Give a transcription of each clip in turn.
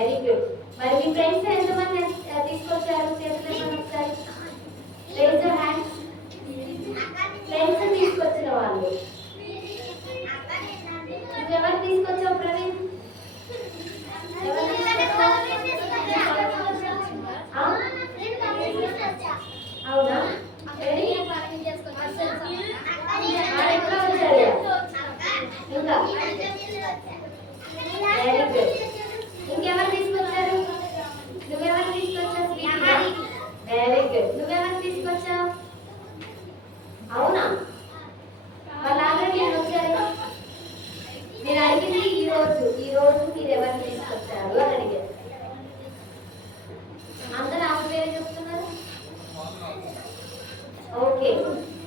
Very good. మరి మీ friends ఎంతమంది తీసుకొచ్చారు? చేతులు ఒకసారి రేజ్ యువర్ హ్యాండ్స్. ఫ్రెండ్స్ తీసుకొచ్చిన వాళ్ళు ఎవరు తీసుకొచ్చావు ప్రవీణ్? అవునా? ఇంకా వెరీ గుడ్. ఇంకెవరు తీసుకొచ్చారు? నువ్వెవరు తీసుకొచ్చావు? Very good. నువ్వెవరు తీసుకొచ్చావు? అవునా? వాళ్ళు ఆల్రెడీ వచ్చారు. నేను అడిగింది ఈ రోజు మీరు ఎవరు తీసుకొచ్చారు అని అడిగారు. అందరూ ఆమె పేరు చెప్తున్నారు. ఓకే,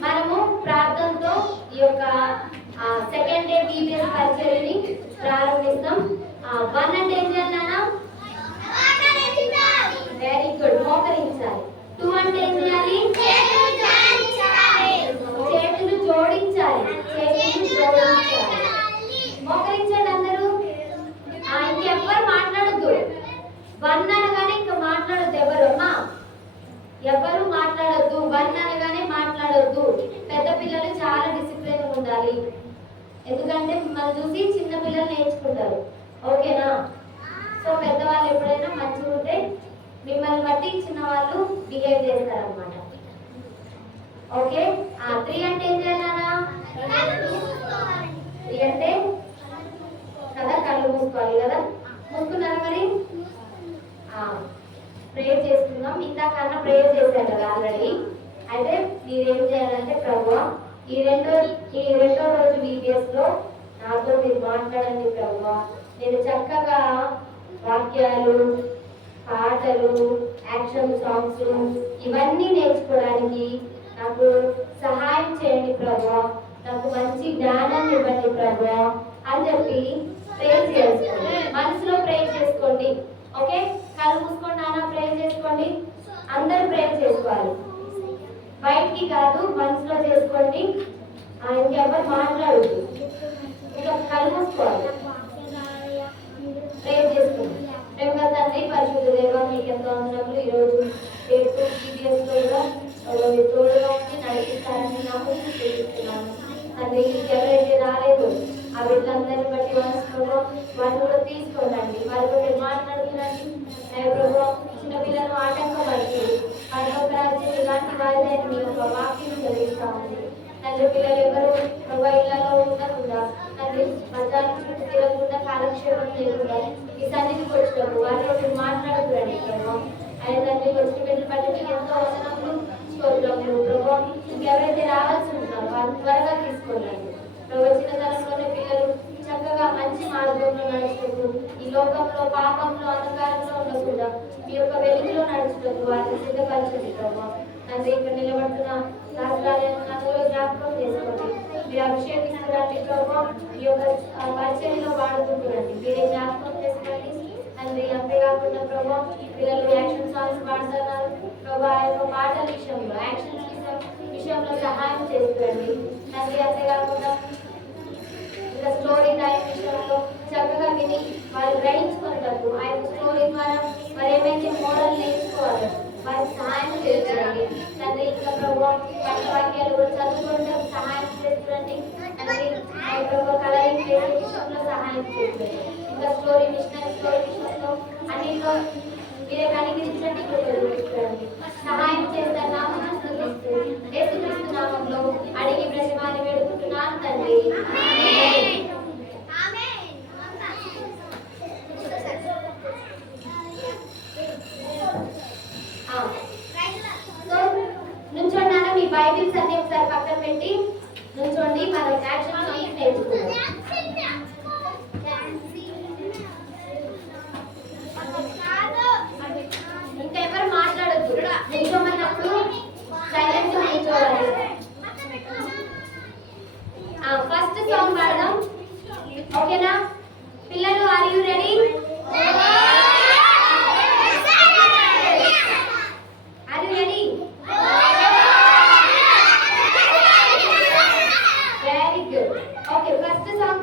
మనము ప్రార్థనతో ఈ యొక్క సెకండ్ డే బీబీఎస్ పరిచర్యని ప్రారంభిస్తాం. 1 అంటే ఏం చేయాలన్నా? Very good, మోకరించాలి. 2 అంటే ఏం చేయాలి? చేతులు జోడించాలి. మోకరించండి అందరూ. ఇంకెవ్వరు మాట్లాడద్దు. 1 అనగానే ఇంకా మాట్లాడద్దు ఎవరు అమ్మా, ఎవరు మాట్లాడద్దు. 1 అనగానే మాట్లాడొద్దు. పెద్ద పిల్లలు చాలా డిసిప్లిన్ ఉండాలి, ఎందుకంటే మిమ్మల్ని చూసి చిన్న పిల్లలు నేర్చుకుంటారు. ఓకేనా? సో పెద్దవాళ్ళు ఎప్పుడైనా మంచిగా ఉంటే మిమ్మల్ని బట్టి చిన్న వాళ్ళు బిహేవ్ చేస్తారనమాట. ఓకే, 3 అంటే ఏం చేయాలన్నా? 3 అంటే కదా కళ్ళు మూసుకోవాలి కదా. మూసుకున్నారా మరి? ప్రేయర్ చేసుకుందాం. ఇందాకన్నా ప్రేయర్ చేశారు కదా ఆల్రెడీ. అయితే మీరేం చేయాలంటే ప్రభువా ఈ రెండో రోజు వీడియోస్ లో నాతో మీరు మాట్లాడండి ప్రభువా. నేను చక్కగా వాక్యాలు, పాటలు, యాక్షన్ సాంగ్స్ ఇవన్నీ నేర్చుకోవడానికి నాకు సహాయం చేయండి ప్రభువా. నాకు మంచి జ్ఞానాన్ని ఇవ్వండి ప్రభువా అని చెప్పి ప్రేయర్ చేసుకోండి. మనసులో ప్రేయర్ చేసుకోండి. ఓకే, కళ్ళు మూసుకోండి నాన్న, ప్రేయర్ చేసుకోండి. అందరూ ప్రేయర్ చేసుకోవాలి, బయటికి కాదు, మనసులో చేసుకోండి. ఇంకెవరు మాట్లాడదు, ఇంకా కళ్ళు మూసుకోవాలి. ప్రేయర్ చేసుకోండి. ప్రేమ తండ్రి, పరిశుద్ధ దేవ, మీకు ఎంతో వందనములు. ఈరోజు తోడుగా ఉండి నడిపిస్తారని నాకు తెలుస్తున్నాను తండ్రి. ఇంకెవరైతే రాలేదు ఆ వీళ్ళందరినీ బట్టి మనసులో వాళ్ళు కూడా తీసుకోండి. వాళ్ళు మీరు మాట్లాడుతున్నాండి ప్రభు. చిన్నపిల్లలు ఆటంకం పడుతుంది, పడవరాజ్యం ఇలాంటి వాళ్ళని మీ యొక్క వాక్యం చదివిస్తా ఉంది తండ్రి. పిల్లలు ఎవరు ప్రభు ఇళ్లలో ఉండకుండా తండ్రి, మధ్యాహ్నం చుట్టూ తిరగకుండా, కాలక్షేపం లేకుండా ఈ సన్నిధికి వచ్చినప్పుడు వారితో మీరు మాట్లాడుతురండి ప్రభు. ఆయన తండ్రి వచ్చిన బిడ్డలు బట్టి ఎంతో వదనములు స్తోత్రములు ప్రభు. ఇంకెవరైతే రావాల్సి ఉంటారో వాళ్ళు త్వరగా తీసుకోండి ప్రభు. చిన్నతనంలోనే పిల్లలు చక్కగా మంచి మార్గంలో నడుచుకుంటూ ఈ లోకంలో పాపంలో అంధకారంలో ఉండకుండా మీ యొక్క వెలుగులో నడుచుకుంటూ వారిని సిద్ధపరచండి ప్రభు. తండ్రి, ఇక్కడ నిలబడుతున్న రాష్ట్రాలను జ్ఞాపకం చేసుకోండి. మీరు అభిషేకిస్తురండి ప్రభు. ఈ యొక్క పరిచయంలో వాడుకుంటురండి, మీరే జ్ఞాపకం చేసుకోండి తండ్రి. అంతేకాకుండా ప్రభు పిల్లలు యాక్షన్ సాంగ్స్ పాడుతున్నారు ప్రభు. ఆ యొక్క పాటల విషయంలో, యాక్షన్ విషయంలో సహాయం చేస్తురండి తండ్రి. అంతేకాకుండా స్టోరీ టైం విషయంలో చక్కగా విని వాళ్ళు గ్రహించుకున్నట్టు ఆ యొక్క స్టోరీ ద్వారా మరి ఏమైతే మోడల్ నేర్చుకోవాలి వారికి సహాయం చేస్తురండి తండ్రి. ఇంకా ప్రభు వాక్యాలు కూడా చదువుకుంటే సహాయం చేస్తురండి తండ్రి. ప్రభు కలరింగ్ చేసే విషయంలో సహాయం చేస్తుంది. ఇంకా స్టోరీ మిషనరీ స్టోరీ విషయంలో అన్నింటిలో మీరే కనిపించండి, చూపించండి, సహాయం చేస్తాను. యేసుక్రీస్తు నామములో అడిగి బ్రతిమాలి వేడుకుంటున్నాను తండ్రి. నుంచోండి, మీ బైబిల్స్ అన్ని ఒకసారి పక్కన పెట్టి నుంచోండి. మనం యాక్షన్ సాంగ్స్ నేర్చుకుందాం. ఇంకా ఎవరు మాట్లాడద్దు, నిల్చోమన్నప్పుడు సైలెంట్ గా నిల్చోవాలి. ఫస్ట్ సాంగ్ పాడదాం, ఓకేనా పిల్లలు? Are you ready? Are you ready? Very good. Okay, first song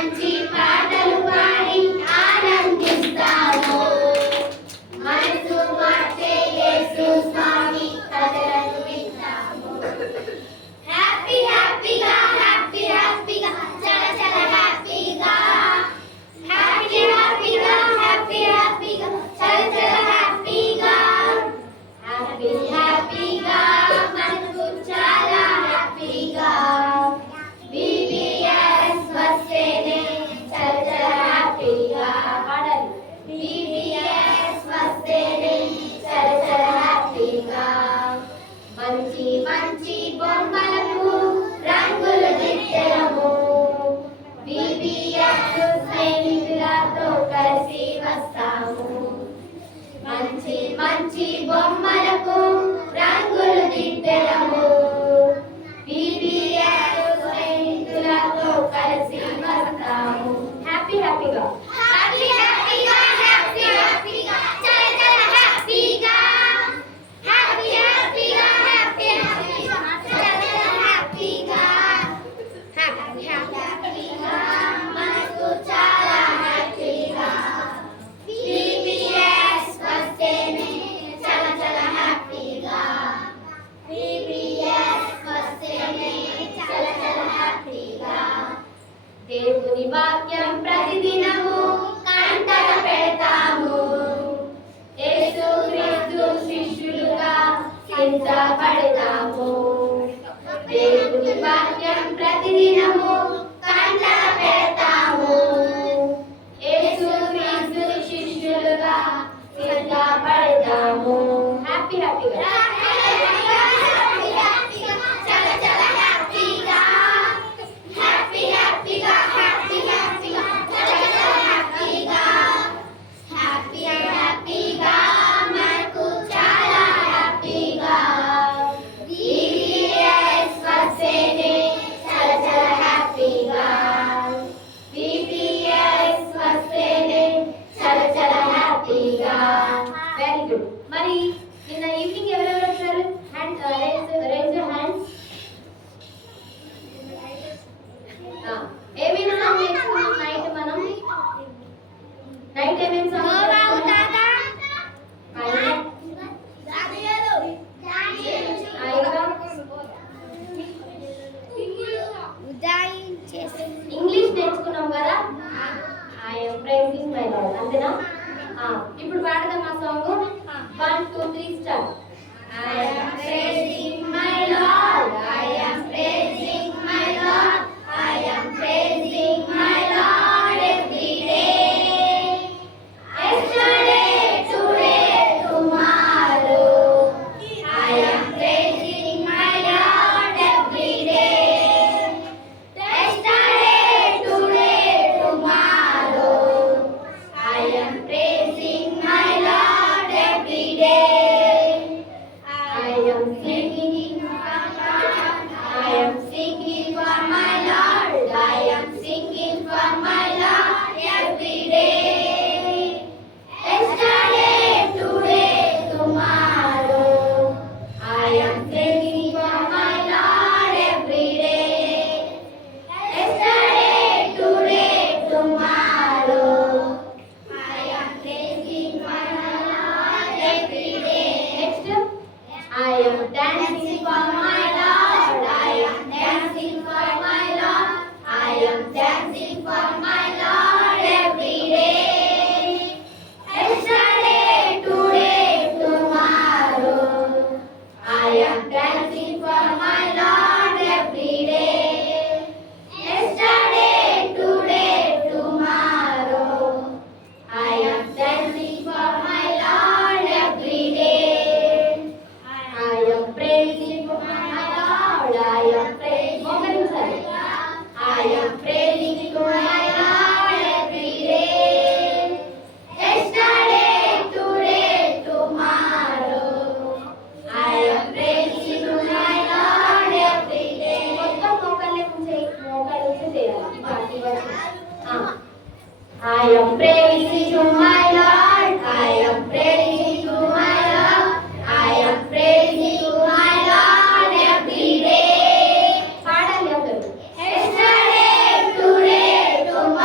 మంచి పాటలు పాడి ఆనందిస్తాము. మనసు మార్చే యేసు స్వామి కథలను వింటాము. హ్యాపీ హ్యాపీగా హ్యాపీ హ్యాపీగా చల చల హ్యాపీగా హ్యాపీ హ్యాపీగా హ్యాపీ హ్యాపీగా చల చల హ్యాపీగా హ్యాపీ హ్యాపీగా మనకు చాలా హ్యాపీగా BBS వస్తేనే చల చల హ్యాపీగా పాడాలి. BBS వస్తేనే చల చల హ్యాపీగా మంచి మంచి బొమ్మలకు రంగులు దిద్దెదము. BBS స్నేహితులతో కలిసి వస్తాము. మంచి మంచి బొమ్మలకు రంగులు దిద్దెదము. BBS స్నేహితులతో కలిసి వస్తాము. హ్యాపీ హ్యాపీగా హ్యాపీ హ్యాపీగా హ్యాపీ హ్యాపీగా చల చల హ్యాపీగా హ్యాపీ హ్యాపీగా హ్యాపీ హ్యాపీగా చల చల హ్యాపీగా హ్యాపీ హ్యాపీగా మనకు చాలా హ్యాపీగా BBS వస్తేనే చల చల హ్యాపీగా BBS వస్తేనే చల చల హ్యాపీగా దేవుని వాక్యం ప్రతిదినము కంటన పెడతాము. యేసుక్రీస్తు శిష్యులుగా సిద్ధపడతాము. దేవుని వాక్యం ప్రతిదినము కంటన పెడతాము. యేసుక్రీస్తు శిష్యులుగా సిద్ధపడతాము. హ్యాపీ హ్యాపీగా చల చల హ్యాపీగా హ్యాపీ హ్యాపీగా హ్యాపీ హ్యాపీగా చల చల హ్యాపీగా హ్యాపీ హ్యాపీగా మనకు చాలా హ్యాపీగా BBS వస్తేనే చల చల హ్యాపీగా BBS వస్తేనే చల చల హ్యాపీగా. Very good. మరి నిన్న ఈవినింగ్ ఎవరెవరు వచ్చారు? Hand raise your hands. ఏమేమి సాంగ్ నేర్చుకున్నాం నైట్ మనం? నైట్ ఏమేమి సాంగ్ ఇంగ్లీష్ నేర్చుకున్నాం కదా. ఐఎమ్ ప్రైజింగ్ మై లార్డ్ అంతేనా? ఇప్పుడు పాడదాం ఆ song. 1 2 3 start. I am praising my Lord, I am praising my Lord, I am praising my Lord every day. Yesterday, today, tomorrow, I am praising my Lord every day. Yesterday, today, tomorrow, I am praising my Lord every day. I am singing for my Lord, I am singing for my Lord every day. Yesterday, today, tomorrow, I am singing for my Lord every day. Yesterday, today, tomorrow, I am singing for my Lord every day. Next, I am dancing for my Lord, I am dancing for my Lord, I am dancing for my Lord every day. Yesterday, today, tomorrow, I am dancing for my Lord every day. Yesterday, today, tomorrow, I am dancing for my Lord every day. I am praising for my Lord, I am praising. I am praising to my Lord every day. Yesterday, today, tomorrow, I am praising to my Lord every day. మొత్తం మోకాళ్ళే చేయాలి. I am praising to my Lord, I am praising to my Lord, I am praising to my Lord every day. పాడాలి అందరూ. Yesterday, today, tomorrow.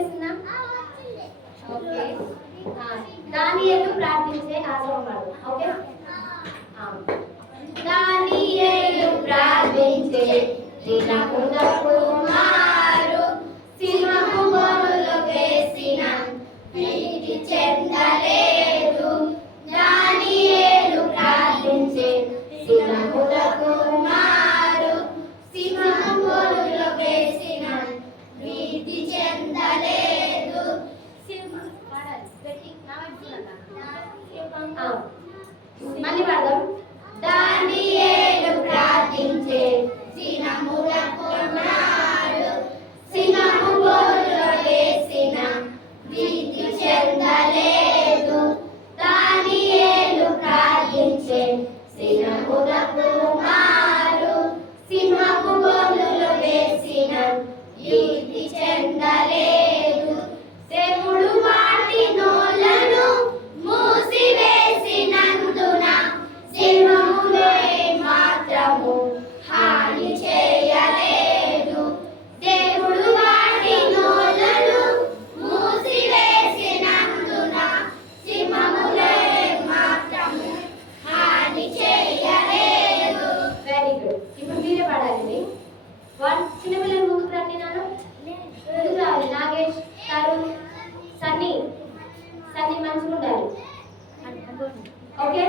వచ్చేసిందా? Okay. దానియేలు ప్రార్థించే ఆశవాడు. Okay. దానియేలు ప్రార్థించే దినమునకు మారు సింహపు బోనులో వేసిన భీతి చెందలేదు. దానియేలు ప్రార్థించే దినమునకు మారు సింహపు బోనులో వేసిన భీతి చెందలేదు. మళ్ళీ పాడదాం. దానియేలు ప్రార్థించే దినములకు మారు సింహపు బోనులో వేసిన భీతి చెందలేదు. దానియేలు ప్రార్థించే దినములకు మారు సింహపు బోనులో వేసిన భీతి చెందలేదు. దేవుడు వాటి నోళ్లను మూసివేసినందున సింహములే మాత్రము హాని చేయలేదు. దేవుడు వాటి నోళ్లను మూసివేసినందున సింహములే మాత్రము హాని చేయలేదు. Very good. ఇప్పుడు మీరే పాడాలి. చిన్నపిల్లలు ముందుకు రండి. నాన్న ముందుకు రావాలి. నాగేష్, తరుణ్, సన్నీ మంచిగా ఉండాలి. ఓకే.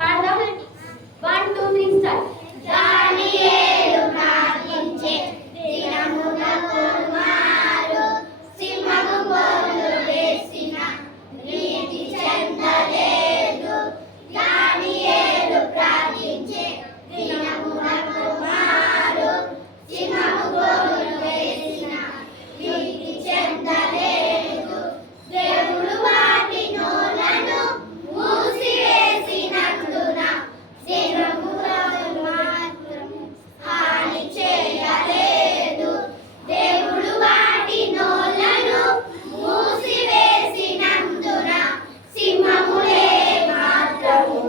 పాడదాం. 1 2 3 స్టార్ట్. దానియేలు ప్రార్థించే దినమునకు మారు సింహపు బోనులో వేసిన భీతి చెందలేదు. దానియేలు ప్రార్థించే దినమునకు మారు సింహపు బోనులో వేసిన భీతి చెందలేదు. దేవుడు వాటి నోళ్లను మూసివేసినందున సింహములు మాత్రం హాని చేయలేదు. దేవుడు వాటి నోళ్లను మూసివేసినందున సింహములే మాత్రము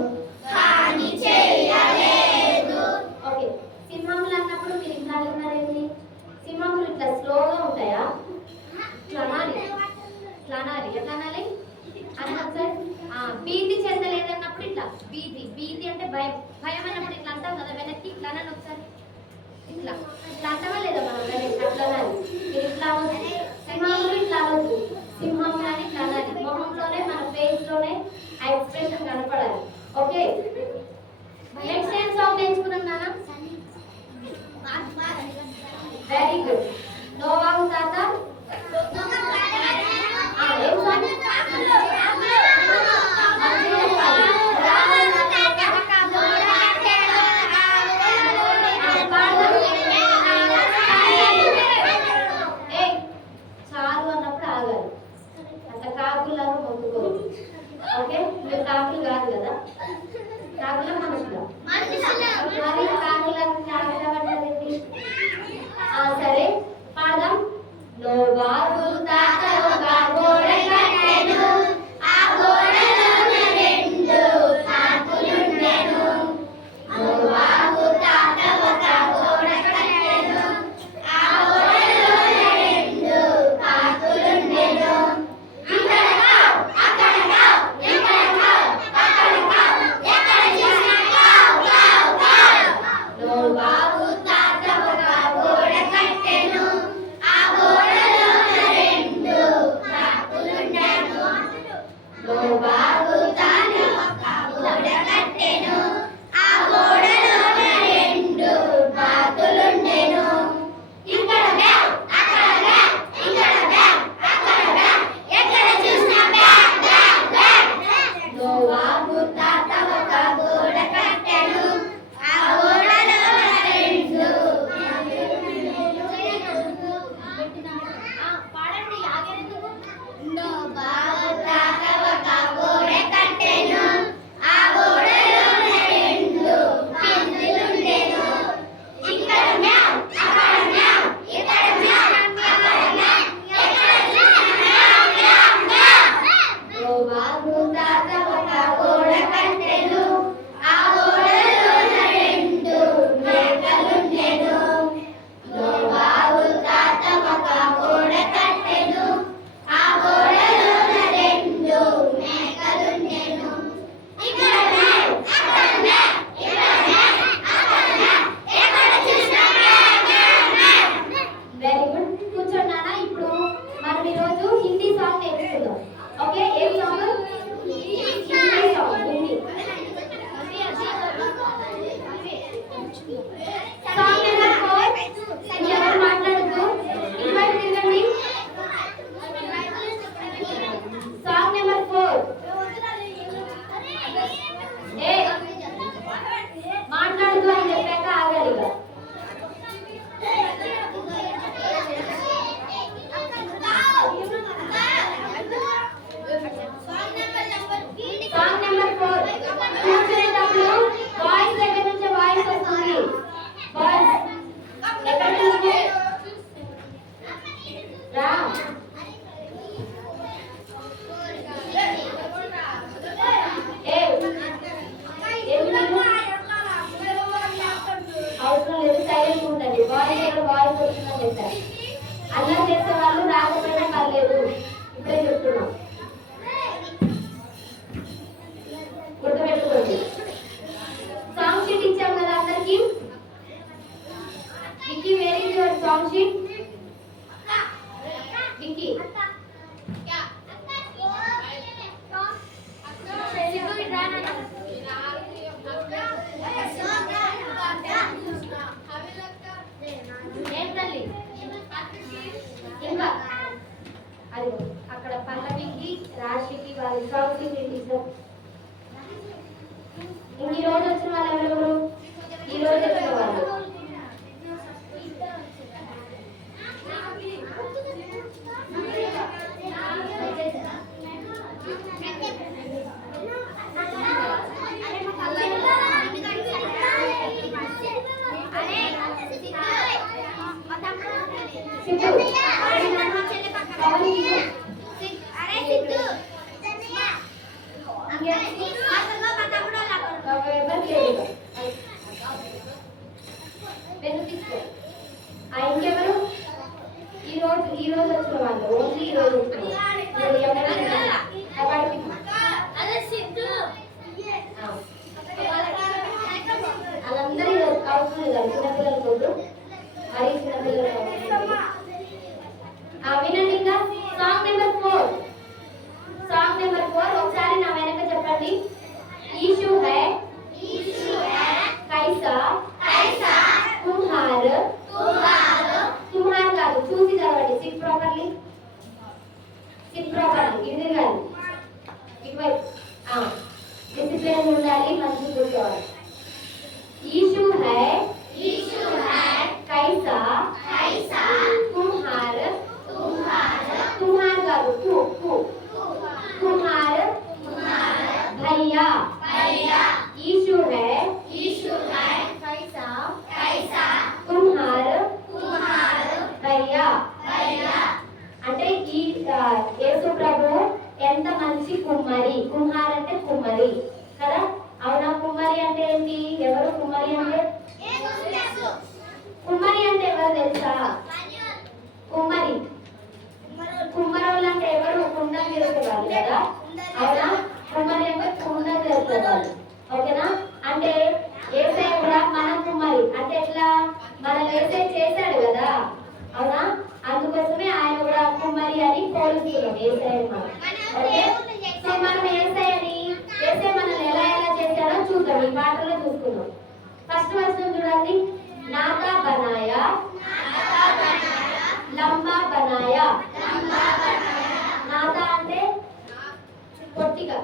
హాని చేయలేదు. ఓకే. సింహములు అన్నప్పుడు మీరు ఇంకా అడుగుతున్నారేంటి? సింహములు ఇట్లా స్లోగా ఉంటాయా? ఇట్లా అనాలి. ఎట్లా అనాలి అని ఒకసారి. భీతి చెందలేదన్నప్పుడు ఇట్లా భీతి అంటే భయం అన్నప్పుడు ఇట్లా అంటాం కదా వెనక్కి. ఇట్లా అనాలి ఒకసారి. ఇట్లా అంటావా లేదా మనం వెనక్కి? అట్లా అనాలి. మీరు ఇట్లా అవ్వద్దు. సింహములు ఇట్లా అవ్వద్దు. సింహం కానీ ఇట్లా అనాలి. మొహంలోనే మన ఫేస్ లోనే ఆ ఎక్స్ప్రెషన్ కనపడాలి. ఓకే. నెక్స్ట్ ఏం సాంగ్ నేర్చుకున్నాం నాన్న? Very good. నోవాహు తాత సాంగ్ నేర్చుకుందాం. ఓకే, ఏం song? Hindi song. Hindi song number 4. ఎవరు మాట్లాడుతూ ఇన్వైట్ తిరగండి. Song number 4. ఏ మాట్లాడుతూ అని చెప్పాక ఆగాలి. Song number 4. కూర్చునేటప్పుడు వాయిస్ దగ్గర నుంచి వాయిస్ వస్తుంది. వాయిస్ ఎక్కడ నుంచి రా. అవసరం లేదు, సైలెంట్ ఉండండి. వాయిస్ దగ్గర వాయిస్ వస్తుందని చెప్పారు. అలా చేసే వాళ్ళు రాకపోయినా పర్లేదు, ఇప్పుడే చెప్తున్నాం, గుర్తుపెట్టుకోండి. సాంగ్ షీట్ ఇచ్చాం కదా అందరికి. Vicky, where is your song sheet? Vicky ఏం తల్లి ఇంకా అది అక్కడ పల్లవికి రాశికి వాళ్ళ సాంగ్ షీట్ ఇచ్చాం. ఇంక ఈ రోజు వచ్చిన వాళ్ళు ఎవరెవరు? ఈ రోజు వచ్చిన వాళ్ళు ఇంకెవరు? ఈ రోజు వచ్చిన వాళ్ళు, ఓన్లీ ఈ రోజు వచ్చిన వాళ్ళందరూ అవసరం లేదు. చిన్నపిల్లలు కొద్దు, మరి చిన్నపిల్లలు వినండి. ఇంకా సాంగ్ నెంబర్ 4. సాంగ్ నెంబర్ 4 ఒకసారి నా వెనక చెప్పండి. ఈషు హై కైసా తుమ్హార్ తుమ్హార్ కాదు, చూసి చదవండి. సిట్ ప్రాపర్లీ, ఇది కాదు, ఇటువైపు డిసిప్లిన్ ఉండాలి, మంచి కూర్చోవాలి. ఈషు హై కైసా తుమ్హార్ కాదు, తుమ్హార్ भैया यीशु है कैसा तुम्हार भैया. అంటే ఈ యేసు ప్రభు ఎంత మంచి కుమ్మరి. కుమ్హార్ అంటే కుమ్మరి కదా, అవునా? కుమ్మరి అంటే ఏంటి? ఎవరు కుమ్మరి అంటే? కుమ్మరి అంటే ఎవరు తెలుసా? కుమ్మరోళ్ళు అంటే ఎవరు? కుండ చేసేవాళ్ళు కదా, అవునా? కుమ్మరి అంటే కుండ చేసేవాళ్ళు, ఓకేనా? అంటే యేసయ్య కూడా మన కుమ్మరి. అంటే ఎట్లా? మన యేసయ్య చేశాడు కదా, అవునా? అందుకోసమే ఆయన కూడా కుమ్మరి అని పోలుస్తున్నాం యేసయ్య మనం. ఓకే, సో మనం యేసయ్య మనల్ని ఎలా చేశాడో చూద్దాం, ఈ పాటలో చూసుకుందాం. ఫస్ట్ వచనం చూడండి. నాతా బనాయా లంబా బనాయా. నాతా అంటే పొట్టిగా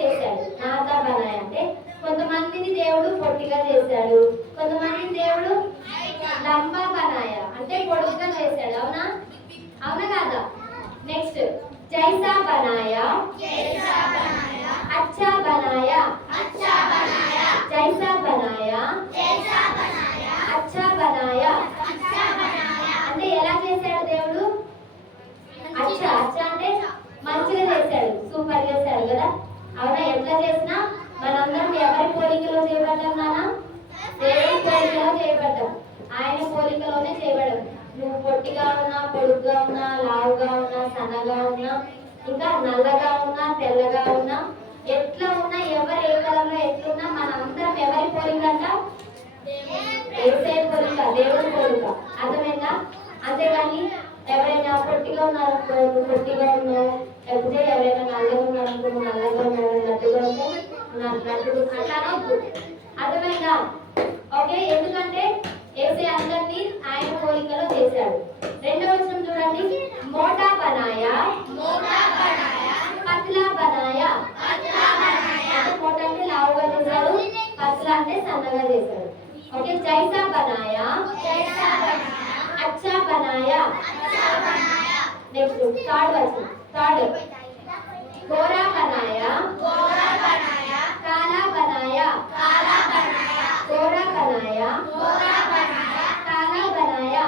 చేశాడు. నాతా బనాయా అంటే కొంతమందిని దేవుడు పొట్టిగా చేశాడు, కొంతమందిని దేవుడు లంబా బనాయా అంటే పొడుగుగా చేశాడు, అవునా? కాదా? నెక్స్ట్ జైసా బనాయా అచ్చా బనాయా. జైసా బనాయా అచ్చా బనాయా అంటే ఎలా చేశాడు దేవుడు? అచ్చా అంటే మంచిగా చేశాడు, సూపర్ చేశాడు కదా, అవునా? ఎట్లా చేసినా మనందరం ఎవరి పోలికలో చేయబడ్డాం నానా? దేవుడి పోలికలో చేయబడ్డాం, ఆయన పోలికలోనే చేయబడ్డాం. నువ్వు పొట్టిగా ఉన్నా, పొడుగ్గా ఉన్నా, లావుగా ఉన్నా, సన్నగా ఉన్నా, ఇంకా నల్లగా ఉన్నా, తెల్లగా ఉన్నా, ఎట్లా ఉన్నా, ఎవరు ఏ కలర్లో ఎట్లున్నా, మనందరం ఎవరి పోలిక అంట? యేసయ్య పోలిక, దేవుడి పోలిక. అర్థమైందా? అంతేగాని ఎవరైనా పొట్టిగా పొట్టిగా ఉన్నారనుకో నువ్వు పొట్టిగా ఉన్నావు, లేకపోతే ఎవరైనా నల్లగా ఉన్నారనుకో నువ్వు నల్లగా ఉన్నావు, నట్టుగా ఉంటే నట్టు అట్లా అనొద్దు. అర్థమైందా? ఓకే, ఎందుకంటే ఏసే అందరినీ ఆయన పోలికలో చేశాడు. రెండవ వచనం చూడండి, మోటా బనాయా పత్లా బనాయా. మోటా అంటే లావుగా చేశాడు, పత్లా అంటే సన్నగా చేశాడు. ఓకే, జైసా బనాయా अच्छा बनाया. नेक्स्ट थर्ड वचन, थर्ड गोरा बनाया काला बनाया गोरा बनाया काला बनाया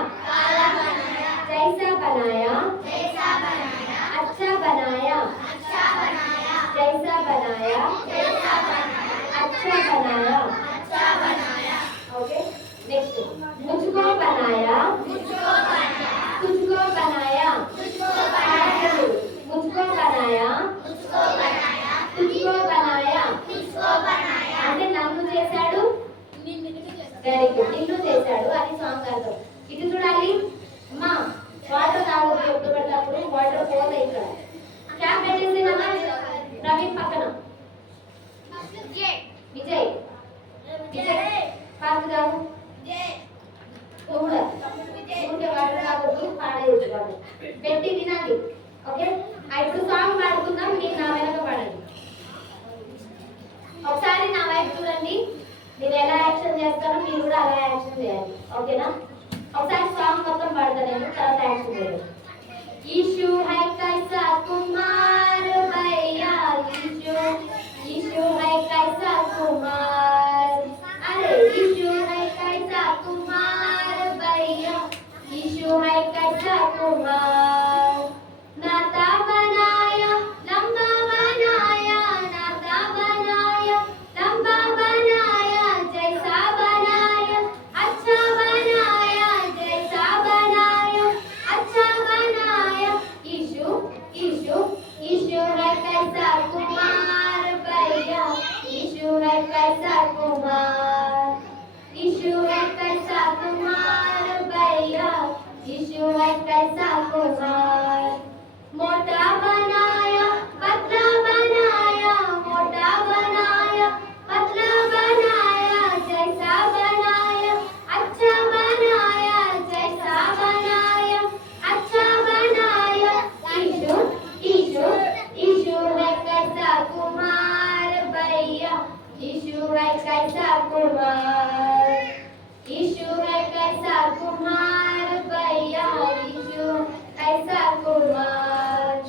जैसा बनाया अच्छा बनाया जैसा बनाया अच्छा बनाया. ओके, नेक्स्ट मुझको बनाया तुझको बनाया मुझको बनाया तुझको बनाया అంటే నన్ను చేశాడు, వెరీ గుడ్, నిన్ను చేశాడు అని సాంగ్ అర్థం. ఇటు చూడాలి అమ్మా, వాటర్ తాగొద్దు ఎప్పుడు పడినప్పుడు, వాటర్ పోతాయి. ఇక్కడ క్యాప్ పెట్టేసిందమ్మా ప్రవీణ్ పక్కన. విజయ్ విజయ్ పాకు తాగు కూడా ఊరికే వాటర్ తాగొద్దు, పాడేయద్దు కాదు, పెట్టి తినాలి. ఓకే, ఇప్పుడు సాంగ్ పాడుకుందాం, మీరు నా వెనక పాడండి. ఒకసారి నా వైపు చూడండి, నేను ఎలా యాక్షన్ చేస్తానో మీరు కూడా అలా యాక్షన్ చేయాలి. ఓకేనా? ఒకసారి సాంగ్ మొత్తం పాడతా నేను, తర్వాత యాక్షన్ చేయాలి. यीशु है कैसा कुमार भैया यीशु है कैसा कुमार, अरे यीशु है कैसा कुमार भैया यीशु है कैसा कुमार. नाता बनाया लंबा बनाया, नाता बनाया लंबा बनाया, जैसा बनाया अच्छा बनाया, जैसा बनाया अच्छा बनाया. यीशु यीशु यीशु है कैसा कुमार भैया यीशु है कैसा कुमार, यीशु है कैसा कुमार भैया यीशु है कैसा कुमार. मोटा बनाया पतला बनाया, मोटा बनाया पतला बनाया, जैसा बनाया अच्छा बनाया, जैसा बनाया अच्छा बनाया. यीशु यीशु यीशु है कैसा कुमार भैया यीशु है कैसा कुमार, यीशु है कैसा कुमार भैया यीशु कैसा कुमार.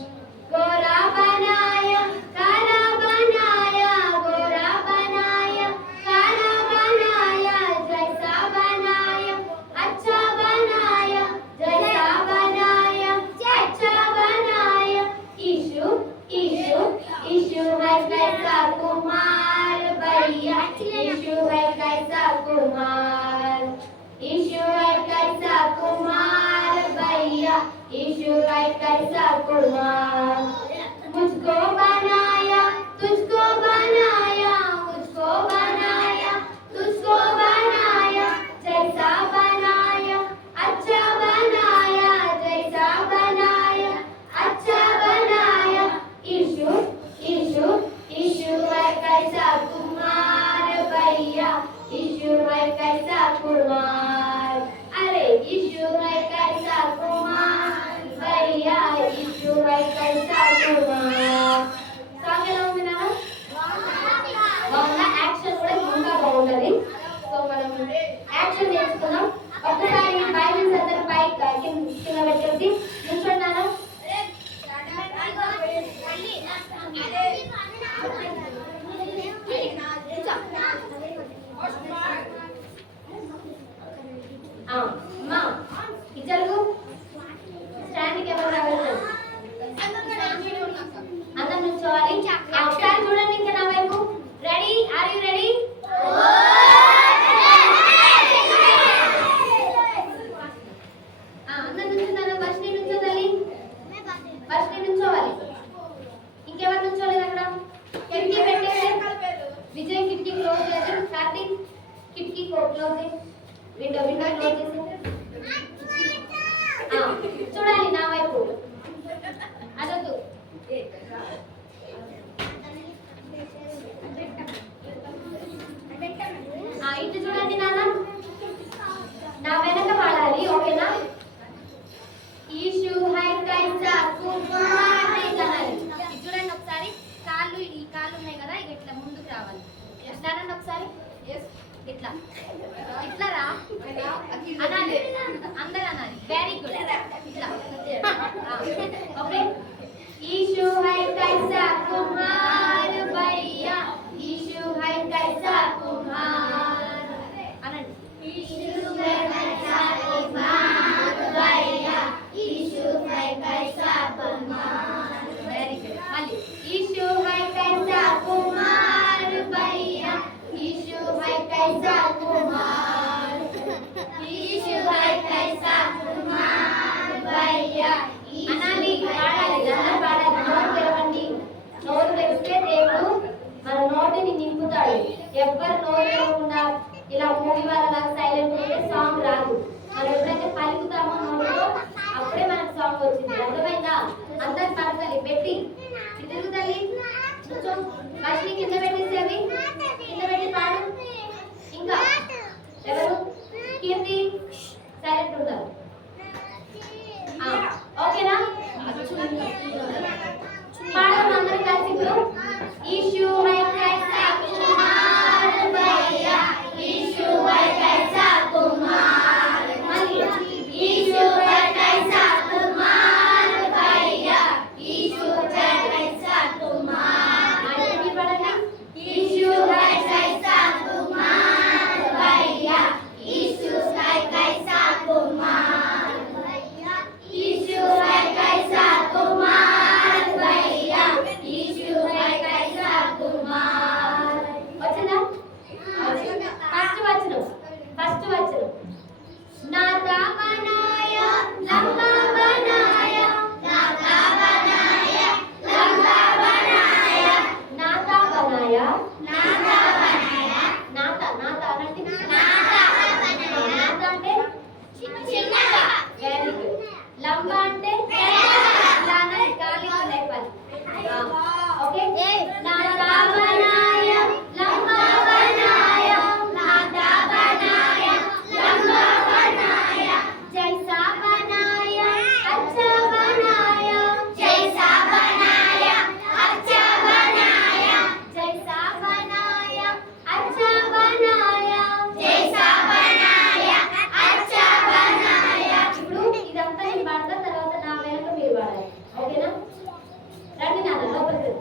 गोरा बनाया काला बनाया, गोरा बनाया काला बनाया, जैसा बनाया अच्छा बनाया, जैसा बनाया अच्छा बनाया. यीशु यीशु यीशु है कैसा कुमार भैया यीशु है कैसा कुमार, यीशु है कैसा कुमार भैया यीशु है कैसा कुमार. मुझको बनाया तुझको बनाया, मुझको बनाया तुझको बनाया, जैसा बनाया अच्छा बनाया, जैसा बनाया अच्छा बनाया. यीशु यीशु यीशु है कैसा कुमार भैया यीशु है कैसा कुमार, अरे यीशु है कैसा कुमार भैया यीशु है कैसा कुमार. పాడండి ఒకసారి. ఇట్లా ఇట్లా రా అనాలి, అందరు అనాలి. Very good. ఇట్లా ఓకే. ईशु है कैसा कुम्हार भैया, ईशु है कैसा कुम्हार अनंत। ईशु है कैसा कुम्हार भैया, ईशु है कैसा कुम्हार। Very good. मल्ली ईशु है कैसा कुम्हार भैया, ईशु है कैसा कुम्हार, ईशु है कैसा कुम्हार भैया అనాలి, పాడాలి. అందరూ పాడాలి. నోరు తెరవండి. నోరు తెరిస్తే దేవుడు మన నోటిని నింపుతాడు. ఎవ్వరు నోరు తెరవకుండా ఇలా మూవీ వాళ్ళ సైలెంట్ ఉంటే సాంగ్ రాదు. మనం ఎప్పుడైతే పలుకుతామో నోటిలో అప్పుడే మనకు సాంగ్ వచ్చింది. అర్థమైందా? అందరు పలకాలి. పెట్టి తిరుగుతల్లి కూర్చో. మళ్ళీ కింద పెట్టేసి అవి కింద పెట్టి పాడు. ఇంకా ఎవరు? కీర్తి సైలెంట్ ఉంటారు. ఓకేనా? పాడదాం అందరూ కలిసి ఇప్పుడు. ईशु है कैसा कुम्हार भैया, ईशु है कैसा कुम्हार। ईशु है कैसा कुम्हार भैया, ईशु है कैसा कुम्हार। ईशु है कैसा कुम्हार भैया, ईशु है कैसा कुम्हार, ईशु है कैसा कुम्हार भैया, ईशु है कैसा कुम्हार। वचना फर्स्ट वचन नाता बनाया लंबा बनाया, नाता बनाया लंबा बनाया, नाता बनाया, नाता बनाया, नाता नाता అంటే నాతా అంటే చిన్నగా. Very good. లంబా అంటే ఇలానే గాలిలో లేపాలి. ఓకే. నాతా बनाया लंबा बनाया, नाता बनाया लंबा बनाया, जैसा बनाया अच्छा बनाया, जैसा बनाया अच्छा बनाया, जैसा बनाया अच्छा बनाया, जैसा बनाया अच्छा बनाया. ఇప్పుడు ఇదంతా నేను పాడతా, తర్వాత నా వెనక మీరు పాడాలి. ఓకేనా? రండి నాన్న లోపలికి.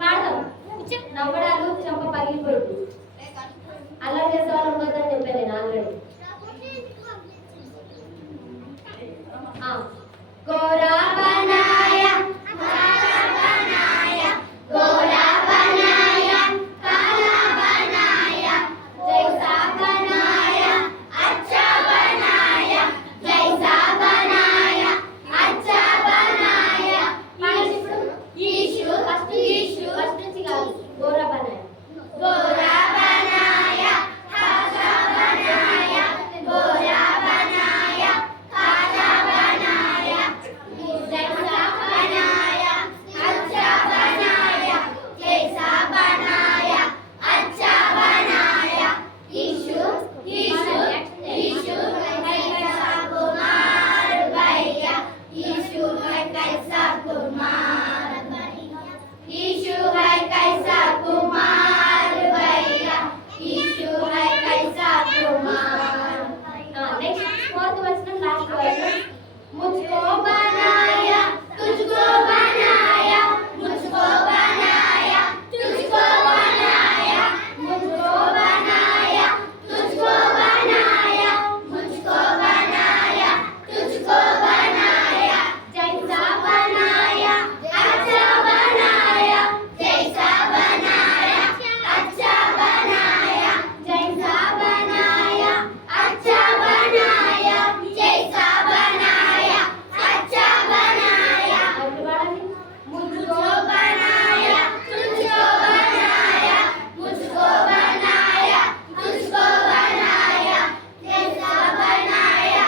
పాడదాం. నవ్వడాలు చెంప పగిలిపోయింది. అల్లరి చేసే వాళ్ళు ఉండొద్దని చెప్పాను నేను ఆల్రెడీ. గోరా బనాయ కాలా బనాయ గోరా బనాయ కాలా బనాయ జైసా బనాయ అచ్చా బనాయ జైసా బనాయ అచ్చా బనాయ. ఇప్పుడు ఈషు ఫస్ట్ నుంచి కాదు. గోరా బనాయ గోరా బనాయ కాలా బనాయ గోరా బనాయ కాలా బనాయ జైసా బనాయ అచ్చా బనాయ జైసా బనాయ అచ్చా బనాయ. ఈషు ఈషు ఈషు है कैसा कुमार भैया ఈషు है कैसा कुमार ఈషు है कैसा कुमार भैया ఈషు है कैसा कुमार. नेक्स्ट फोर्थ वचन लास्ट वचन मुझको बनाया तुझको बनाया मुझको बनाया तुझको बनाया मुझको बनाया तुझको बनाया मुझको बनाया तुझको बनाया जैसा बनाया अच्छा बनाया जैसा बनाया अच्छा बनाया जैसा बनाया अच्छा बनाया जैसा बनाया अच्छा बनाया. मुझको बनाया तुझको बनाया मुझको बनाया तुझको बनाया जैसा बनाया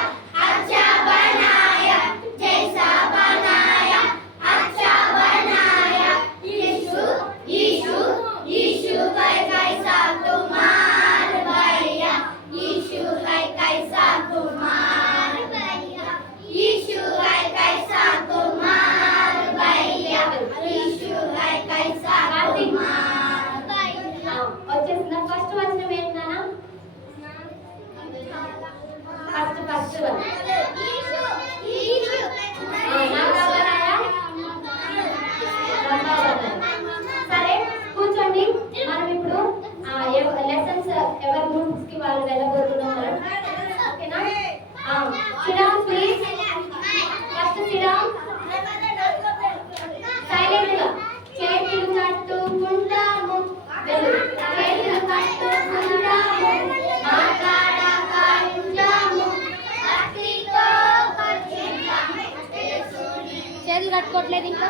अच्छा बनाया जैसा बनाया अच्छा बनाया. यीशु यीशु यीशु है कैसा कुमार भैया यीशु है कैसा कुमार भैया यीशु है कैसा कुमार भैया यीशु है कैसा कुमार भैया. వచ్చేసిన ఫస్ట్ వచనం ఏంటన్నా? ఫస్ట్ వన్ ఈషు నాగా బనాయా రంగా బనాయా. సరే కూర్చోండి. మనం ఇప్పుడు లెసన్స్ ఎవరి గ్రూప్స్ కి వాళ్ళు వెళ్ళబోతున్నాం మనం. ఓకేనా? SIT down please. First SIT down. Silent గా చేతులు కట్టుకుంటాము చేతులు కట్టుకుంటాము మాట్లాడకుంటాము భక్తితో పరిచిందాము. చేతులు కట్టుకోవట్లేదు ఇంకా.